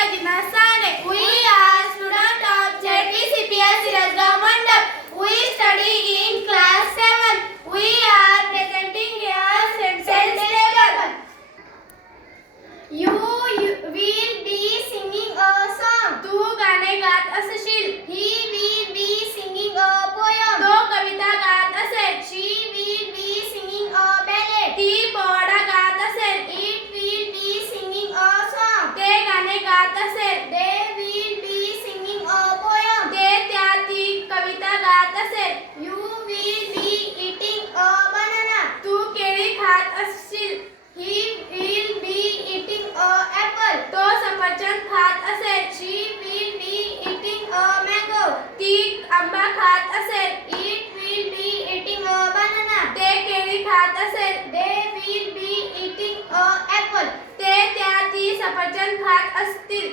Ajina Sane. We are students of ZPCPS Sirajgaon Mandap. We study in class 7. We are presenting here sentence table. You will be singing a song. तू गाणे गात असशील. He will be singing a poem. तो कविता गात असेल. She will be singing a ballad. ती पोवाडा गात असेल. It will be singing a song. ते गाणे गात असेल. They will be singing a poem. ते त्या ती कविता गात असेल. You will be eating a banana. तू केळी खात असशील. He will be eating a apple. तो सफरचंद खात असेल. She will be eating a mango. ती आंबा खात असेल. It will be eating a banana. ते केळी खात असेल. They will be eating a apple. ते त्या ती सफरचंद खात असतील.